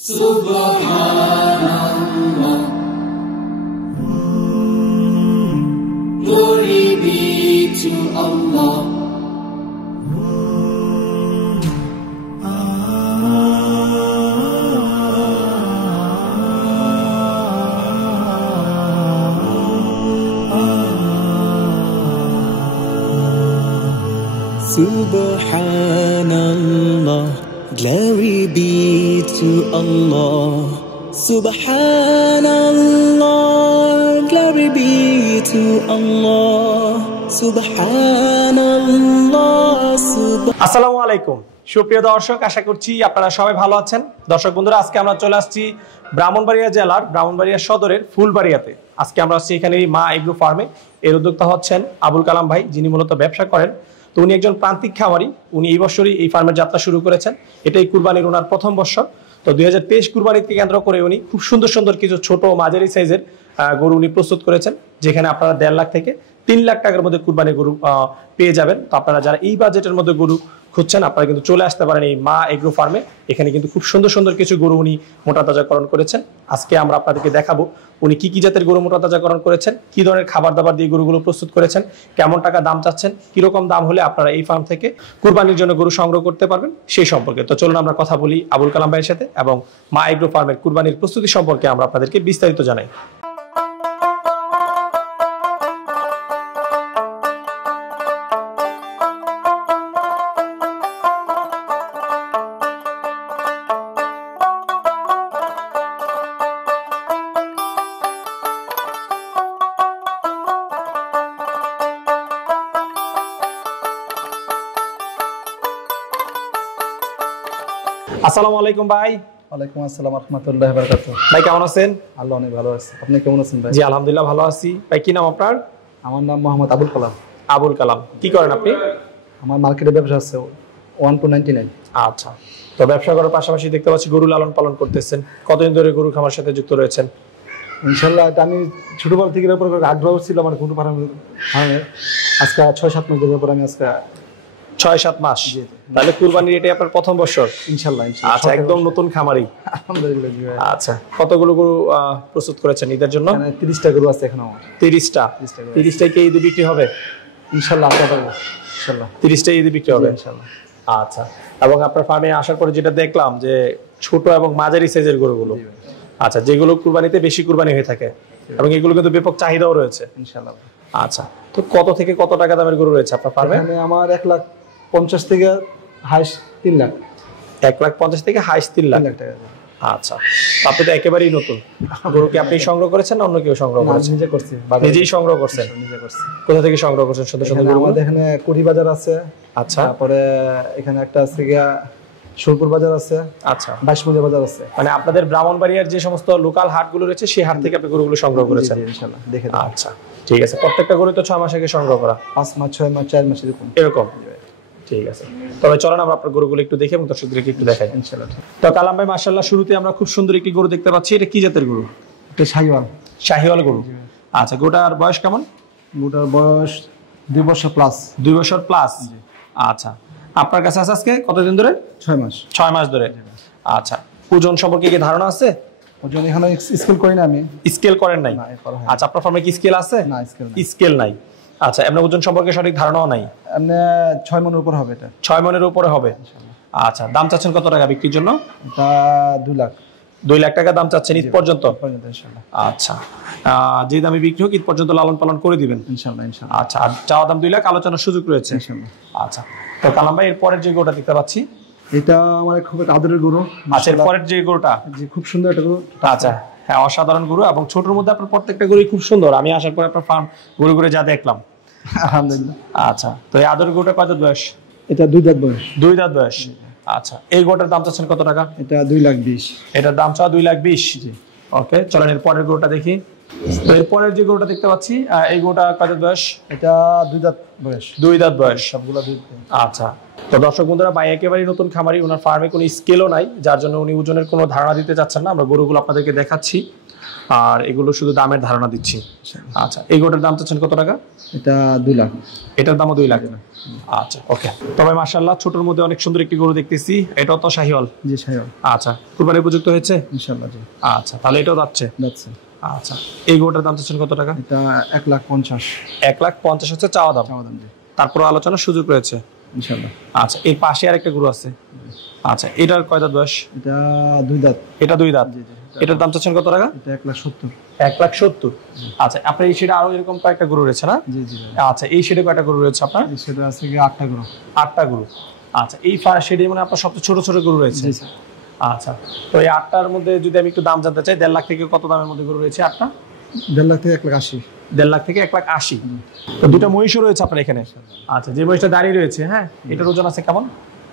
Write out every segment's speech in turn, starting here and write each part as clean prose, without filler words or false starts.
Subhanallah, glory be to Allah. Subhanallah, glory be to Allah. Subhanallah, glory be to Allah. Subhanallah. আসসালামু আলাইকুম সুপ্রিয় দর্শক, আশা করছি আপনারা সবাই ভালো আছেন। দর্শক বন্ধুরা, আজকে আমরা চলে আসছি ব্রাহ্মণবাড়িয়া জেলার ব্রাহ্মণবাড়িয়া সদরের ফুলবাড়িয়াতে। আজকে আমরা আসছি এখানে মা এগ্রো ফার্মে। এর উদ্যোক্তা হচ্ছেন আবুল কালাম ভাই, যিনি মূলত ব্যবসা করেন। তো উনি একজন প্রান্তিক খামারি। উনি এই বছরই এই ফার্মের যাত্রা শুরু করেছেন। এটাই কুরবানির ওনার প্রথম বছর। তো 2023 কুরবানিকে কেন্দ্র করে উনি খুব সুন্দর সুন্দর কিছু ছোট মাঝারি সাইজের গরু উনি প্রস্তুত করেছেন, যেখানে আপনারা 1.5 লাখ থেকে 3 লাখ টাকার মধ্যে কুরবানি গরু পেয়ে যাবেন। তো আপনারা যারা এই বাজেটের মধ্যে গরু খুঁজছেন, আপনারা কিন্তু চলে আসতে পারেন এই মা এগ্রো ফার্মে। এখানে কিন্তু খুব সুন্দর সুন্দর কিছু গরু উনি মোটা তাজাকরণ করেছেন। আজকে আমরা আপনাদেরকে দেখাবো উনি কি কি জাতের গরু মোটা তাজাকরণ করেছেন, কি ধরনের খাবার দাবার দিয়ে গরুগুলো প্রস্তুত করেছেন, কেমন টাকা দাম চাচ্ছেন, কিরকম দাম হলে আপনারা এই ফার্ম থেকে কুরবানির জন্য গরু সংগ্রহ করতে পারবেন সেই সম্পর্কে। তো চলুন আমরা কথা বলি আবুল কালাম ভাইয়ের সাথে এবং মা এগ্রো ফার্মের কুরবানির প্রস্তুতি সম্পর্কে আমরা আপনাদেরকে বিস্তারিত জানাই। আসসালামু আলাইকুম ভাই। ওয়ালাইকুম আসসালাম রাহমাতুল্লাহি ওয়া বারাকাতুহু। ভাই কেমন আছেন? আল্লাহ অনেক ভালো আছে। আপনি কেমন আছেন ভাই? জি আলহামদুলিল্লাহ ভালো আছি। ভাই কি নাম আপনার? আমার নাম মোহাম্মদ আবুল কালাম। আবুল কালাম। কি করেন আপনি? আমার মার্কেটে ব্যবসা আছে 1299। আচ্ছা, তো ব্যবসা করার পাশাপাশি দেখতে পাচ্ছি গরু লালন পালন করতেছেন। কতদিন ধরে গরু খামার সাথে যুক্ত রয়েছেন? ইনশাআল্লাহ এটা আমি ছোটবেলা থেকে এর উপর আগ্রহ ছিল আমার গরু ফার্মের। আজকে 6-7 মাস ধরে আমি আজকে 6-7 মাস। তাহলে কুরবানির এটাই আপনার প্রথম বছর? ইনশাআল্লাহ। আচ্ছা, একদম নতুন খামারি। আলহামদুলিল্লাহ জি ভাই। আচ্ছা, কতগুলো গরু প্রস্তুত করেছেন ঈদের জন্য? এখানে 30টা গরু আছে এখন আমার। 30টা। 30টা কি ঈদে বিক্রি হবে? ইনশাআল্লাহ ইনশাআল্লাহ 30টা ঈদে বিক্রি হবে ইনশাআল্লাহ। আচ্ছা, এবং আপনার ফার্মে আসার পরে যেটা দেখলাম যে ছোট এবং মাঝারি সাইজের গরুগুলো, আচ্ছা, যেগুলো কুরবানিতে বেশি কুরবানি হয়ে থাকে এবং এগুলো কিন্তু ব্যাপক চাহিদাও রয়েছে ইনশাআল্লাহ। আচ্ছা, তো কত থেকে কত টাকা দামের গরু রয়েছে আপনার ফার্মে? এখানে আমার 1,50,000 থেকে হাইস্ট 3 লাখ। 1,50,000 থেকে হাইস্ট 3 লাখ টাকা। আচ্ছা, আপনি তো একেবারেই নতুন। গরু কি আপনি সংগ্রহ করেছেন না অন্য কেউ সংগ্রহ করেছেন? নিজে করছি। নিজেই সংগ্রহ করছেন? নিজে করছি। কোথা থেকে সংগ্রহ করছেন সুন্দর সুন্দর গরু? আমাদের এখানে কুড়ি বাজার আছে। আচ্ছা, তারপরে এখানে একটা আছে গিয়া সোলপুর বাজার আছে। আচ্ছা, বাইশমুজা বাজার আছে। মানে আপনাদের ব্রাহ্মণবাড়িয়ার যে সমস্ত লোকাল হাটগুলো রয়েছে সেই হাট থেকে আপনি গরুগুলো সংগ্রহ করেছেন? জি ইনশাআল্লাহ। দেখে আচ্ছা, ঠিক আছে। প্রত্যেকটা গরু তো 6 মাস আগে সংগ্রহ করা? 5 মাস 6 মাস 4 মাস এরকম। ঠিক আছে, তবে চলেন আমরা আপনার গরুগুলো একটু দেখে এবং দর্শকদেরকে একটু দেখাই ইনশাআল্লাহ। তো কালাম ভাই, মাশাআল্লাহ, শুরুতে আমরা খুব সুন্দর একটি গরু দেখতে পাচ্ছি। এটা কি জাতের গরু? এটা শাহিওয়াল। শাহিওয়াল গরু। আচ্ছা, গরুটার বয়স কেমন? গরুটার বয়স 2 বছর প্লাস। 2 বছর প্লাস। আচ্ছা, আপনার কাছে আছে আজকে কতদিন ধরে? 6 মাস। 6 মাস ধরে। আচ্ছা, ওজন সম্পর্কে কি ধারণা আছে? ওজন এখানে স্কেল করি না আমি। স্কেল করেন নাই? আচ্ছা, আপনার ফার্মে কি স্কেল আছে? না, স্কেল নাই। স্কেল নাই। আচ্ছা, আপনার ওজন সম্পর্কে সঠিক ধারণাও নাই? এমনি 6 মনের উপর হবে এটা। 6 মনের উপরে হবে। আচ্ছা, দাম চাচ্ছেন কত টাকা বিক্রির জন্য? এটা 2 লাখ। 2 লাখ টাকা দাম চাচ্ছেন ঈদ পর্যন্ত? ইনশাআল্লাহ। আচ্ছা, যে দামে বিক্রি হোক ঈদ পর্যন্ত লালন পালন করে দিবেন ইনশাআল্লাহ ইনশাআল্লাহ। আচ্ছা, আর চাওয়া দাম 2 লাখ, আলোচনার সুযোগ রয়েছে ইনশাআল্লাহ। আচ্ছা, তো কালাম ভাই, এর পরের যে গরুটা দেখতে পাচ্ছি, এটা আমার খুব আদরের গরু। আচ্ছা, এর পরের যে গরুটা, জি খুব সুন্দর একটা গরু। আচ্ছা, হ্যাঁ, অসাধারণ গরু এবং ছোটর মধ্যে আপনার প্রত্যেকটা গরুই খুব সুন্দর। আমি আসার পরে আপনার ফার্ম গরু ঘুরে যা দেখলাম, আলহামদুলিল্লাহ। আচ্ছা, তো এই আদরের গরুটা কত বয়স? এটা 2 দাঁত বয়স। 2 দাঁত বয়স। আচ্ছা, এই গরুটার দাম চাচ্ছেন কত টাকা? এটা 2,20,000। এটার দাম চাওয়া 2,20,000। জি, ওকে, চলেন এর পরের গরুটা দেখি। তো এর পরের যে গরুটা দেখতে পাচ্ছি, এই গরুটা কত বয়স? এটা 2 দাঁত বয়স। 2 দাঁত বয়স। সবগুলা 2। আচ্ছা, তো দর্শক বন্ধুরা, ভাই একেবারেই নতুন খামারি, ওনার ফার্মে কোনো স্কেলও নাই, যার জন্য উনি ওজনের কোনো ধারণা দিতে চাচ্ছেন না। আমরা গরুগুলো আপনাদেরকে দেখাচ্ছি আর এগুলো শুধু দামের ধারণা দিচ্ছি। আচ্ছা, এই গরুটার দাম চাচ্ছেন কত টাকা? এটা 2 লাখ। এটার দামও 2 লাখ। আচ্ছা, ওকে। তবে মাশাআল্লাহ ছোটর মধ্যে অনেক সুন্দর একটি গরু দেখতেছি। এটাও তো শাহিওয়াল? জি শাহিওয়াল। আচ্ছা, কুরবানি উপযুক্ত হয়েছে ইনশাআল্লাহ। জি। আচ্ছা, তাহলে এটাও যাচ্ছে? আচ্ছা, এই গরুটার দাম চাচ্ছেন কত টাকা? এটা 1,50,000। 1,50,000 হচ্ছে চাওয়া দাম। জি। তারপর আলোচনার সুযোগ রয়েছে ইনশাআল্লাহ। আচ্ছা, এর পাশে আরেকটা গরু আছে। আচ্ছা, এটার কয় দাঁত বয়স? এটা 2 দাঁত। এটা 2 দাঁত। এটার দাম চাচ্ছেন কত টাকা? এটা 1,70,000। 1,70,000। আচ্ছা, আপনার এই সেটা আরো এরকম কয়েকটা গরু রয়েছে না? জি জি। আচ্ছা, এই সেটে কয়টা গরু রয়েছে আপনার? এই সেটা আছে কি 8টা গরু। 8টা গরু। আচ্ছা, এই সেটে মানে আপনার সবচেয়ে ছোট ছোট গরু রয়েছে? জি স্যার। আচ্ছা, তো এই 8টার মধ্যে যদি আমি একটু দাম জানতে চাই, 1.5 লাখ থেকে কত দামের মধ্যে গরু রয়েছে 8টা? 1.5 লাখ থেকে 1,80,000। 1.5 লাখ থেকে 1,80,000। তো দুটো মহিষও রয়েছে আপনার এখানে? আচ্ছা, যে মহিষটা দাঁড়িয়ে রয়েছে, হ্যাঁ, এটার ওজন আছে কেমন?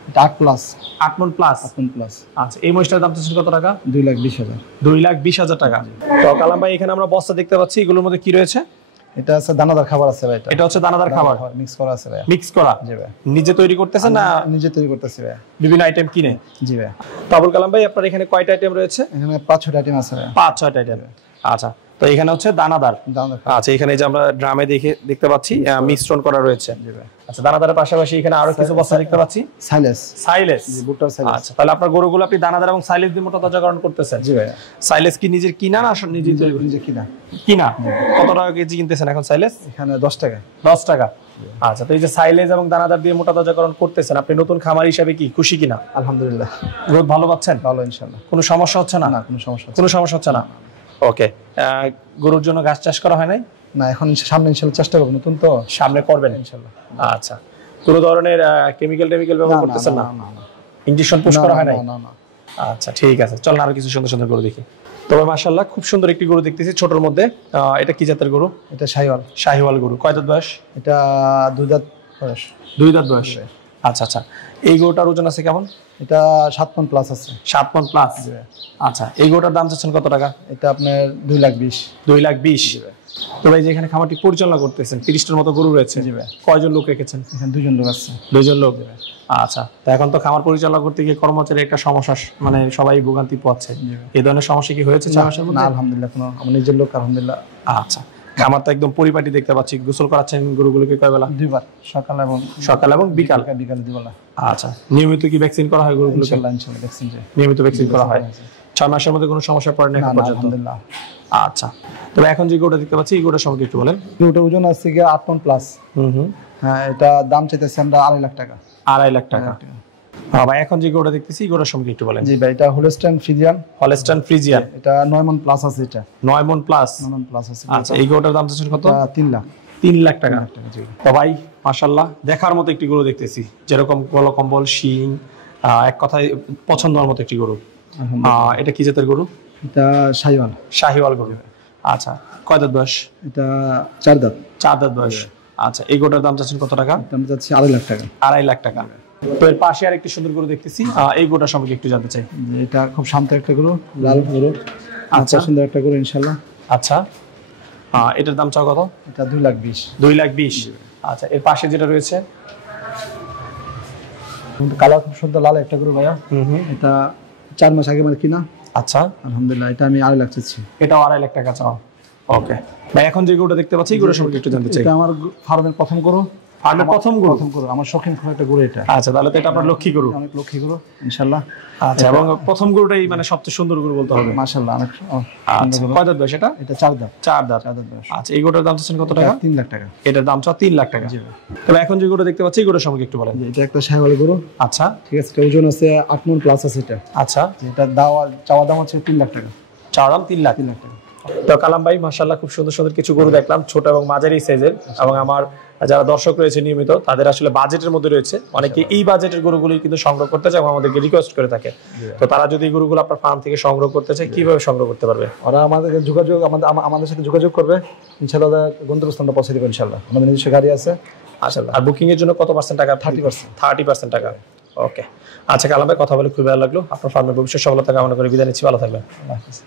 এটা 8 প্লাস। 8 মণ প্লাস। 8 মণ প্লাস। আচ্ছা, এই মহিষটার দাম চাচ্ছেন কত টাকা? 2,20,000। 2,20,000 টাকা। তো কালাম ভাই, এখানে আমরা বস্তা দেখতে পাচ্ছি, এগুলোর মধ্যে কি রয়েছে? এটা আছে দানাদার খাবার আছে ভাই। এটা হচ্ছে দানাদার খাবার মিক্স করা আছে ভাই। মিক্স করা? জি ভাই। নিজে তৈরি করতেছেন না? নিজে তৈরি করতেছি ভাই। বিভিন্ন আইটেম কিনে? জি ভাই। তো আবুল কালাম ভাই, আপনার এখানে কয়টা আইটেম রয়েছে? এখানে 5-6টা আইটেম আছে ভাই। 5-6টা আইটেম। আচ্ছা, তো এখানে হচ্ছে দানাদার। আচ্ছা, এখানে যে আমরা ড্রামে দেখতে পাচ্ছি মিশ্রণ করা রয়েছে। জি ভাই। আচ্ছা, দানাদারের পাশাপাশি এখানে আরো কিছু বস্তা দেখতে পাচ্ছি। সাইলেস। জি, ভুট্টার সাইলেস। আচ্ছা, তাহলে আপনার গরুগুলো আপনি দানাদার এবং সাইলেস দিয়ে মোটা তাজাকরণ করতেছেন? জি ভাই। সাইলেস কি নিজের কিনা না নিজে তৈরি? নিজে কিনা। কিনা। কত টাকা কেজি কিনতেছেন এখন সাইলেস? এখানে 10 টাকা। 10 টাকা। আচ্ছা, তো এই যে সাইলেজ এবং দানাদার দিয়ে মোটা তাজাকরণ করতেছেন, আপনি নতুন খামার হিসেবে কি খুশি কিনা? আলহামদুলিল্লাহ। গ্রোথ ভালো পাচ্ছেন? ভালো ইনশাআল্লাহ। কোনো সমস্যা হচ্ছে না? না, কোনো সমস্যা হচ্ছে না। ওকে। গরুর জন্য ঘাস চাষ করা হয় নাই? না, এখন সামনে ইনশাআল্লাহ চেষ্টা করব, নতুন তো সামনে করবেন ইনশাআল্লাহ। আচ্ছা, কোনো ধরনের কেমিক্যাল ব্যবহার করতেছেন না? ইনজেকশন পুশ করা হয় নাই? না না। আচ্ছা, ঠিক আছে, চল আরো কিছু সুন্দর সুন্দর গরু দেখি। তবে মাশাআল্লাহ খুব সুন্দর একটি গরু দেখতেছি ছোটর মধ্যে। এটা কি জাতের গরু? এটা শাহিওয়াল। শাহিওয়াল গরু। কয় দাঁত বয়স? এটা 2 দাঁত বয়স। 2 দাঁত বয়স। আচ্ছা আচ্ছা, এই গরুটার ওজন আছে কেমন? এটা 7 মণ প্লাস আছে। 7 মণ প্লাস। আচ্ছা, এই গরুটার দাম চাচ্ছেন কত টাকা? এটা আপনার 2,20,000। 2,20,000। তো ভাই, যেখানে খামারটি পরিচালনা করতেছেন 30টার মতো গরু রয়েছে, কয়জন লোক রেখেছেন? এখানে 2 জন লোক আছে। 2 জন লোক। আচ্ছা, তো এখন তো খামার পরিচালনা করতে গিয়ে কর্মচারী একটা সমস্যা, মানে সবাই ভোগান্তি পাচ্ছে, এই ধরনের সমস্যা কি হয়েছে 4 মাসের মধ্যে? না, আলহামদুলিল্লাহ, কোনো আমার নিজের লোক, আলহামদুলিল্লাহ। আচ্ছা, খামার তো একদম পরিপাটি দেখতে পাচ্ছি। গোসল করাচ্ছেন গরুগুলোকে কয় বেলা? 2 বার, সকাল এবং বিকাল। 2 বেলা। আচ্ছা, নিয়মিত কি ভ্যাকসিন করা হয় গরুগুলোকে? ইনশাআল্লাহ ভ্যাকসিন নিয়মিত ভ্যাকসিন করা হয়। 6 মাসের মধ্যে কোনো সমস্যা পড়ে না এখন পর্যন্ত? আলহামদুলিল্লাহ। আচ্ছা, তবে এখন যে গরুটা দেখতে পাচ্ছি, এই গরুটার সম্পর্কে একটু বলেন। গরুটার ওজন আছে কি 8 মণ প্লাস। হ্যাঁ, এটা দাম চাইতেছি আমরা 2.5 লাখ টাকা। 2.5 লাখ টাকা। ভাই, এখন যে গরুটা দেখতেছি, এই গরুটার সম্পর্কে একটু বলেন। জি ভাই, এটা হলস্টাইন ফ্রিজিয়ান। Holstein Friesian. এটা 9 মণ প্লাস আছে। এটা 9 মণ প্লাস। 9 মণ প্লাস আছে। আচ্ছা, এই গরুটার দাম চাচ্ছেন কত? 3 লাখ। 3 লাখ টাকা। তো ভাই মাশাআল্লাহ, দেখার মতো একটি গরু দেখতেছি, যেরকম গলা কম্বল, শিং, এক কথায় পছন্দ হওয়ার মতো একটি গরু। এটা কি জাতের গরু? এটা শাহিওয়াল। শাহিওয়াল গরু। আচ্ছা, কয় দাঁত বয়স? এটা 4 দাঁত। 4 দাঁত বয়স। আচ্ছা, এই গরুটার দাম চাচ্ছেন কত টাকা? দাম চাচ্ছি 2.5 লাখ টাকা। 2.5 লাখ টাকা। তো এর পাশে আর একটি সুন্দর গরু দেখতেছি, এই গরুটার সম্পর্কে একটু জানতে চাই। এটা খুব শান্ত একটা গরু, লাল গরু। আচ্ছা, সুন্দর একটা গরু ইনশাআল্লাহ। আচ্ছা, এটার দাম চাও কত? এটা 2,20,000। 2,20,000। আচ্ছা, এর পাশে যেটা রয়েছে, কালার খুব সুন্দর, লাল একটা গরু ভাইয়া। এটা 4 মাস আগে মানে কিনা। আচ্ছা, আলহামদুলিল্লাহ, এটা আমি 2.5 লাখ চাচ্ছি। এটাও 2.5 লাখ টাকা চাও। ওকে ভাই, এখন যে গরুটা দেখতে পাচ্ছি, এই গরুর সম্পর্কে একটু জানতে চাই। এটা আমার ফার্মের প্রথম গরু। প্রথম গরু আমার শৌখিন খুব একটা গরু এটা। আচ্ছা, তাহলে তো এটা আপনার লক্ষ্মী গরু। অনেক লক্ষ্মী গরু ইনশাআল্লাহ। আচ্ছা, এবং প্রথম গরুটাই মানে সবচেয়ে সুন্দর গরু বলতে হবে। মাশাআল্লাহ, অনেক। আচ্ছা, কয় দাঁত বয়স এটা? এটা 4 দাঁত। 4 দাঁত। আচ্ছা, এই গরুটার দাম চাচ্ছেন কত টাকা? 3 লাখ টাকা। এটার দাম চাও 3 লাখ টাকা। তবে এখন যে গরুটা দেখতে পাচ্ছি, এই গরুর সম্পর্কে একটু বলেন। এটা একটা শাহিওয়াল গরু। আচ্ছা, ঠিক আছে, ওজন আছে 8 মণ প্লাস আছে এটা। আচ্ছা, এটা চাওয়া দাম হচ্ছে 3 লাখ টাকা। চাওয়া দাম 3 লাখ। তো কালাম ভাই মাশাআল্লাহ, খুব সুন্দর সুন্দর কিছু গরু দেখলাম, ছোট এবং মাঝারি সাইজের। এবং আমার যারা দর্শক রয়েছে নিয়মিত, তাদের আসলে বাজেটের মধ্যে রয়েছে, অনেকে এই বাজেটের গরুগুলি কিন্তু সংগ্রহ করতে চায় এবং আমাদেরকে রিকোয়েস্ট করে থাকে। তো তারা যদি এই গরুগুলো আপনার ফার্ম থেকে সংগ্রহ করতে চায়, কিভাবে সংগ্রহ করতে পারবে? ওরা আমাদের সাথে যোগাযোগ করবে, ইনশাআল্লাহ গন্তব্যস্থানটা পৌঁছে দেবে ইনশাআল্লাহ। আমাদের নিজস্ব গাড়ি আছে। আচ্ছা, আর বুকিং এর জন্য কত % টাকা? 30% টাকা। ওকে। আচ্ছা কালাম ভাই, কথা বলে খুব ভালো লাগলো। আপনার ফার্মের ভবিষ্যৎ সফলতা কামনা করে বিদায় নিচ্ছি। ভালো থাকবেন। আল্লাহ হাফেজ।